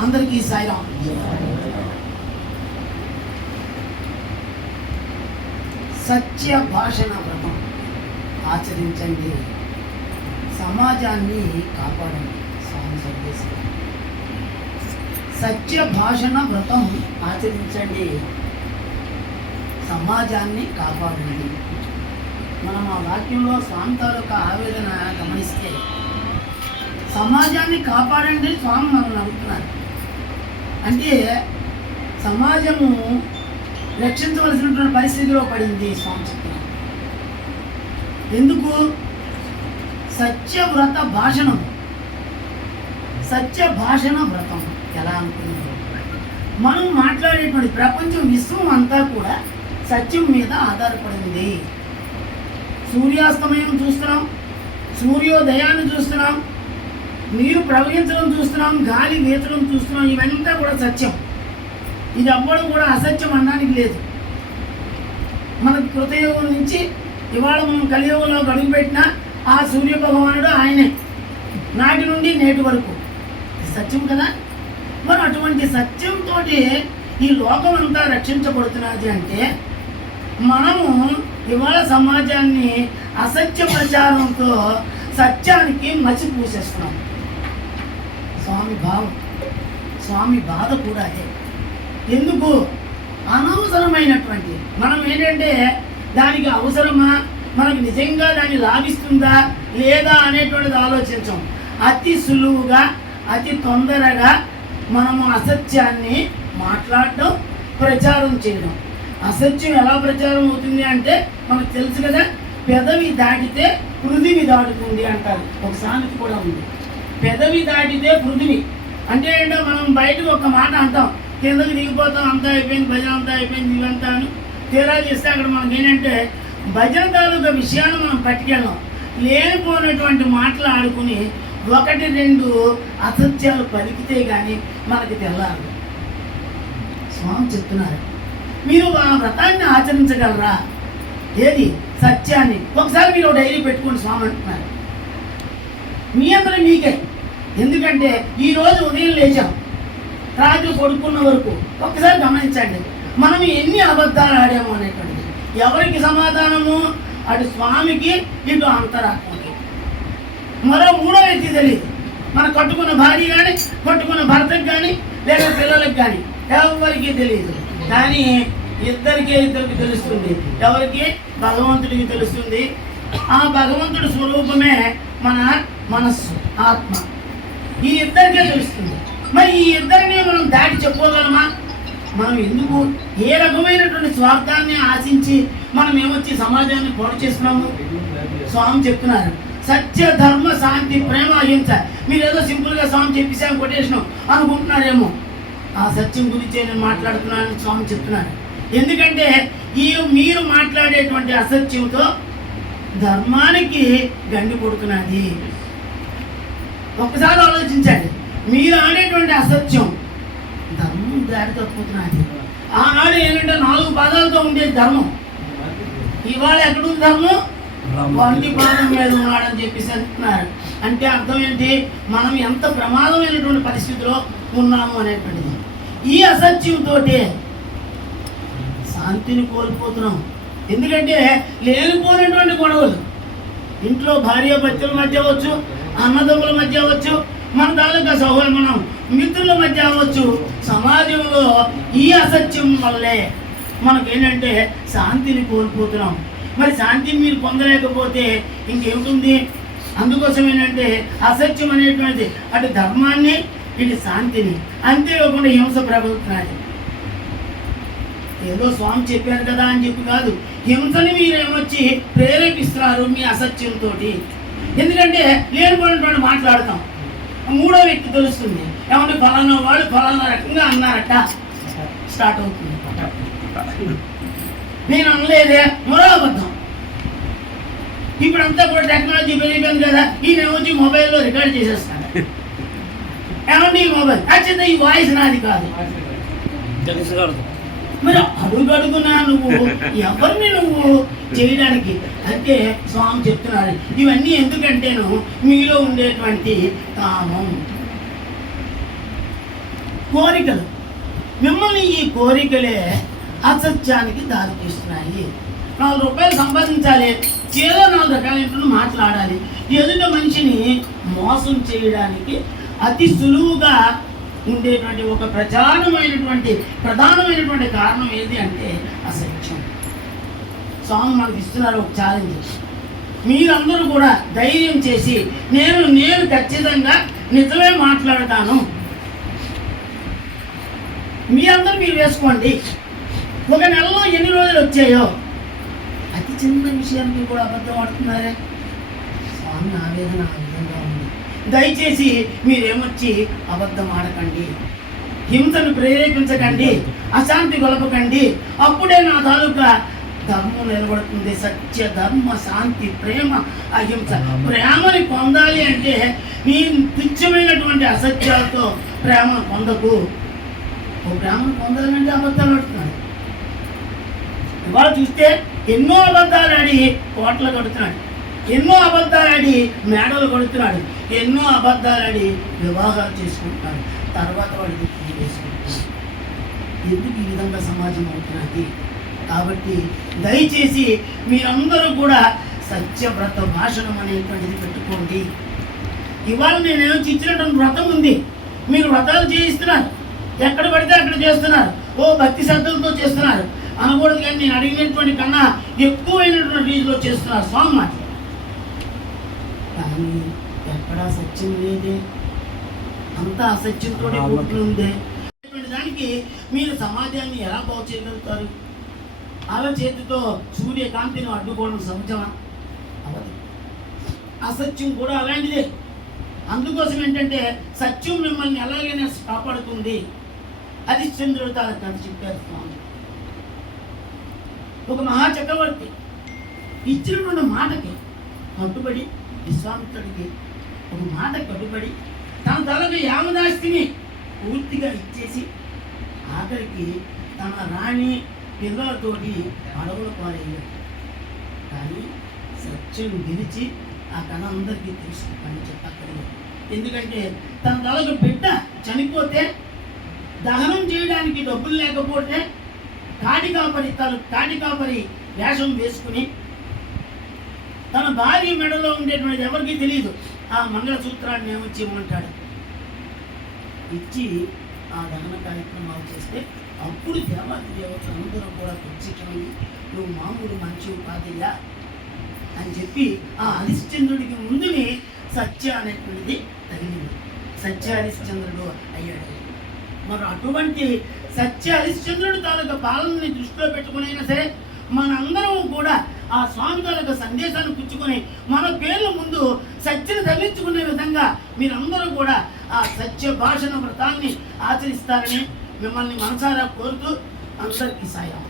అందరికీ సాయిరాం సత్య భాషణ వ్రతం. ఆచరించండి. సమాజాన్ని కాపాడండి. స్వామి సందేశం. సత్య భాషణ వ్రతం ఆచరించండి. సమాజాన్ని కాపాడండి. మనం ఆ వాక్యంలో స్వామి ఒక ఆవేదన గమనిస్తే సమాజాన్ని కాపాడండి స్వామి మనల్ని నమ్ముతున్నారు అంటే సమాజము రక్షించవలసినటువంటి పరిస్థితిలో పడింది స్వామి చెప్తున్నారు. ఎందుకు? సత్యవ్రత భాషణం. సత్య భాషణ వ్రతం. ఎలా అనుకున్నారు మనం మాట్లాడేటువంటి ప్రపంచం విశ్వం అంతా కూడా సత్యం మీద ఆధారపడింది. సూర్యాస్తమయం చూస్తున్నాం సూర్యోదయాన్ని చూస్తున్నాం నీరు ప్రవహించడం చూస్తున్నాం గాలి వీచడం చూస్తున్నాం ఇవంతా కూడా సత్యం. ఇది అవ్వడం కూడా అసత్యం అనడానికి లేదు. మన కృతయుగం నుంచి ఇవాళ మనం కలియుగంలో అడుగుపెట్టిన ఆ సూర్య భగవానుడు ఆయనే. నాటి నుండి నేటి వరకు. సత్యం కదా? మరి అటువంటి సత్యంతో ఈ లోకం అంతా రక్షించబడుతున్నది అంటే మనము ఇవాళ సమాజాన్ని అసత్య ప్రచారంతో సత్యానికి మసి పూసేస్తున్నాం. స్వామి భావం స్వామి బాధ కూడా అదే. ఎందుకు? అనవసరమైనటువంటి మనం ఏంటంటే దానికి అవసరమా? మనకు నిజంగా దాన్ని లాభిస్తుందా? లేదా అనేటువంటిది ఆలోచించం. అతి సులువుగా అతి తొందరగా మనము అసత్యాన్ని మాట్లాడడం ప్రచారం చేయడం. అసత్యం ఎలా ప్రచారం అవుతుంది అంటే మనకు తెలుసు కదా పెదవి దాటితే పృథివి దాటుతుంది అంటారు. ఒక సామెత కూడా ఉంది. పెదవి దాటితే పృథివి. అంటే ఏంటో మనం బయటకు ఒక మాట అంటాం. కిందకి దిగిపోతాం అంతా అయిపోయింది భజన అంతా అయిపోయింది ఇవంతా అని తీరా చేస్తే అక్కడ మనకి ఏంటంటే భజన తాలూకా విషయాన్ని మనం పట్టుకెళ్ళాం. లేనిపోయినటువంటి మాటలు ఆడుకుని ఒకటి రెండు అసత్యాలు పలికితే కానీ మనకి తెల్లారు స్వామి చెప్తున్నారు. మీరు ఆ వ్రతాన్ని ఆచరించగలరా? ఏది? సత్యాన్ని. ఒకసారి మీరు డైరీ పెట్టుకోండి స్వామి అంటున్నారు. మీ అందరూ మీకే. ఎందుకంటే ఈరోజు ఉదయం లేచాం. రాత్రి కొడుకున్న వరకు ఒక్కసారి గమనించండి. మనం ఎన్ని అబద్ధాలు ఆడాము అనేటువంటిది. ఎవరికి సమాధానము? అటు స్వామికి ఇటు అంతరాత్మ మరో మూడో వ్యక్తి తెలియదు. మనం కట్టుకున్న భార్య కానీ కట్టుకున్న భర్తకి కానీ లేదా పిల్లలకు కానీ ఎవరికి తెలియదు. కానీ ఇద్దరికే ఇద్దరికి తెలుస్తుంది. ఎవరికి? భగవంతుడికి తెలుస్తుంది. ఆ భగవంతుడి స్వరూపమే మన మనస్సు ఆత్మ. ఈ ఇద్దరికే తెలుస్తుంది. మరి ఈ ఇద్దరిని మనం దాటి చెప్పుకోగలమా? మనం ఎందుకు ఏ రకమైనటువంటి స్వార్థాన్ని ఆశించి మనం ఏమొచ్చి సమాజాన్ని పాడు చేస్తున్నాము? స్వామి చెప్తున్నారు. సత్య ధర్మ శాంతి ప్రేమ అహింస. మీరు ఏదో సింపుల్గా స్వామి చెప్పేసాం కొటేషన్ అనుకుంటున్నారేమో. ఆ సత్యం గురించే నేను మాట్లాడుతున్నానని స్వామి చెప్తున్నారు. ఎందుకంటే ఈ మీరు మాట్లాడేటువంటి అసత్యంతో ధర్మానికి గండి కొడుతున్నది ఒక్కసారి ఆలోచించండి. మీరు ఆడేటువంటి అసత్యం ధర్మం దారి తప్పుతున్నది. ఆనాడు ఏంటంటే నాలుగు పాదాలతో ఉండేది ధర్మం. ఇవాళ ఎక్కడుంది ధర్మం? వంటి పాదం మీద ఉన్నాడని చెప్పేసి అంటున్నారు. అంటే అర్థం ఏంటి మనం ఎంత ప్రమాదమైనటువంటి పరిస్థితిలో ఉన్నాము అనేటువంటిది. ఈ అసత్యంతో శాంతిని కోల్పోతున్నాం. ఎందుకంటే లేనిపోయినటువంటి గొడవలు. ఇంట్లో భార్య భర్తల మధ్య అవ్వచ్చు అన్నదమ్ముల మధ్య అవ్వచ్చు మన తాలూకా సహోదరు మనం మిత్రుల మధ్య అవ్వచ్చు సమాజంలో ఈ అసత్యం వల్లే మనకేంటంటే శాంతిని కోల్పోతున్నాం. మరి శాంతిని మీరు పొందలేకపోతే ఇంకేముంది అందుకోసం ఏంటంటే అసత్యం అనేటువంటిది అటు ధర్మాన్ని ఇటు శాంతిని అంతేకాకుండా హింస ప్రభుత్వాన్ని ఏదో స్వామి చెప్పారు కదా అని చెప్పి కాదు హింసని మీరేమొచ్చి ప్రేరేపిస్తున్నారు మీ అసత్యంతో ఎందుకంటే లేనిపోయినటువంటి మాట్లాడతాం. మూడో వ్యక్తి తెలుస్తుంది ఏమంటే ఫలానా వాళ్ళు ఫలానా రకంగా అన్నారట. స్టార్ట్ అవుతుంది. నేను అనలేదే. మరో అబద్ధం. ఇప్పుడు అంతా కూడా టెక్నాలజీ పెరిగిపోయింది కదా ఈయన వచ్చి మొబైల్లో రికార్డ్ చేసేస్తాను. ఏమండి ఈ మొబైల్ యాక్చువల్గా ఈ వాయిస్ నాది కాదు. మరి అడుగడుగునా నువ్వు? ఎవరిని నువ్వు చేయడానికి? అంటే స్వామి చెప్తున్నారు ఇవన్నీ ఎందుకంటేను మీలో ఉండేటువంటి కామం కోరికలు. మిమ్మల్ని ఈ కోరికలే అసత్యానికి దారితీస్తున్నాయి. నాలుగు రూపాయలు సంపాదించాలి. ఏదో నాలుగు రకాలైనటువంటి మాట్లాడాలి. ఎదుట మనిషిని మోసం చేయడానికి అతి సులువుగా ఉండేటువంటి ఒక ప్రధానమైనటువంటి ప్రధానమైనటువంటి కారణం ఏది అంటే అసత్యం. స్వామి మనకి ఇస్తున్నారు ఒక ఛాలెంజ్ మీరందరూ కూడా ధైర్యం చేసి నేను నేను ఖచ్చితంగా నిజమే మాట్లాడతాను. మీ అందరూ మీరు వేసుకోండి. ఒక నెలలో ఎన్ని రోజులు వచ్చాయో? చిన్న విషయాన్ని కూడా అబద్ధం ఆడుతున్నారే? స్వామి ఆవేదన ఆ విధంగా ఉంది. దయచేసి మీరేమొచ్చి అబద్ధం ఆడకండి. హింసను ప్రేరేపించకండి. అశాంతి గొలపకండి. అప్పుడే నా తాలూకా ధర్మం నిలబడుతుంది. సత్య ధర్మ శాంతి ప్రేమ అహింస ప్రేమని పొందాలి అంటే నీ తుచ్చమైనటువంటి అసత్యాలతో ప్రేమను పొందకు. ఓ ప్రేమను పొందాలంటే అబద్ధాలు ఆడుతున్నాడు ఇవాళ చూస్తే ఎన్నో అబద్ధాలు ఆడి కోటలు కడుతున్నాడు. ఎన్నో అబద్ధాలు ఆడి మేడలు కొడుతున్నాడు. ఎన్నో అబద్ధాలు ఆడి వివాహాలు చేసుకుంటున్నాడు. తర్వాత వాడికి పెళ్ళి ఎందుకు ఈ విధంగా సమాజం అవుతున్నది? కాబట్టి దయచేసి మీరందరూ కూడా సత్యవ్రత భాషణం అనేటువంటిది పెట్టుకోండి. ఇవాళ నేను ఏమో ఇచ్చినటువంటి వ్రతం ఉంది. మీరు వ్రతాలు చేయిస్తున్నారు. ఎక్కడ పడితే అక్కడ చేస్తున్నారు. ఓ భక్తి శ్రద్ధలతో చేస్తున్నారు. అనకూడదు కానీ నేను అడిగినటువంటి కన్నా ఎక్కువైనటువంటి రీతిలో చేస్తున్నారు స్వామి మాట కానీ ఎక్కడా సత్యం లేదే. అంతా అసత్యంతో ఉందే. దానికి మీరు సమాజాన్ని ఎలా బాగు చేయగలుగుతారు? అల చేతితో సూర్యకాంతిని అడ్డుకోవడం సహజమా? అవదు అసత్యం కూడా అలాంటిదే. అందుకోసం ఏంటంటే సత్యం మిమ్మల్ని ఎలాగైనా కాపాడుతుంది. అది చంద్రుడు తాను చెప్పారు స్వామి. ఒక మహా చక్రవర్తి. ఇచ్చినటువంటి మాటకి కట్టుబడి విశ్వామిత్రుడికి ఒక మాట కట్టుబడి తన తలకు యామదాస్తిని పూర్తిగా ఇచ్చేసి ఆఖరికి తన రాణి పిల్లలతోటి అడవుల పాలయ్యాడు. కానీ సత్యం గెలిచి ఆ కథ అందరికీ తెలుసు అని చెప్పక్కర్లేదు. ఎందుకంటే తన తలకు బిడ్డ చనిపోతే దహనం చేయడానికి డబ్బులు లేకపోతే కాటి తను కాటి వేషం వేసుకుని తన భార్య మెడలో ఉండేటువంటి ఎవరికీ తెలియదు. ఆ మంగళసూత్రాన్ని ఏమొచ్చి ఇవ్వమంటాడు? ఇచ్చి ఆ దహన కార్యక్రమాలు చేస్తే అప్పుడు దేవాది దేవతలు అందరూ కూడా ప్రత్యక్షమై నువ్వు మామూలు మంచి కాదయ్యా అని చెప్పి ఆ హరిశ్చంద్రుడికి ముందునే సత్య అనేటువంటిది తగిలింది. సత్య హరిశ్చంద్రుడు అయ్యాడు. మరి అటువంటి సత్య హరిశ్చంద్రుడు తాలూకా పాలనని దృష్టిలో పెట్టుకునైనా సరే మనందరం కూడా ఆ స్వామి తాలూకా సందేశాన్ని పుచ్చుకొని మన పేర్ల ముందు సత్యను తగిలించుకునే విధంగా మీరందరూ కూడా ఆ సత్య భాషణ వ్రతాన్ని ఆచరిస్తారని మిమ్మల్ని మనసారా కోరుతూ అందరికీ సాయం.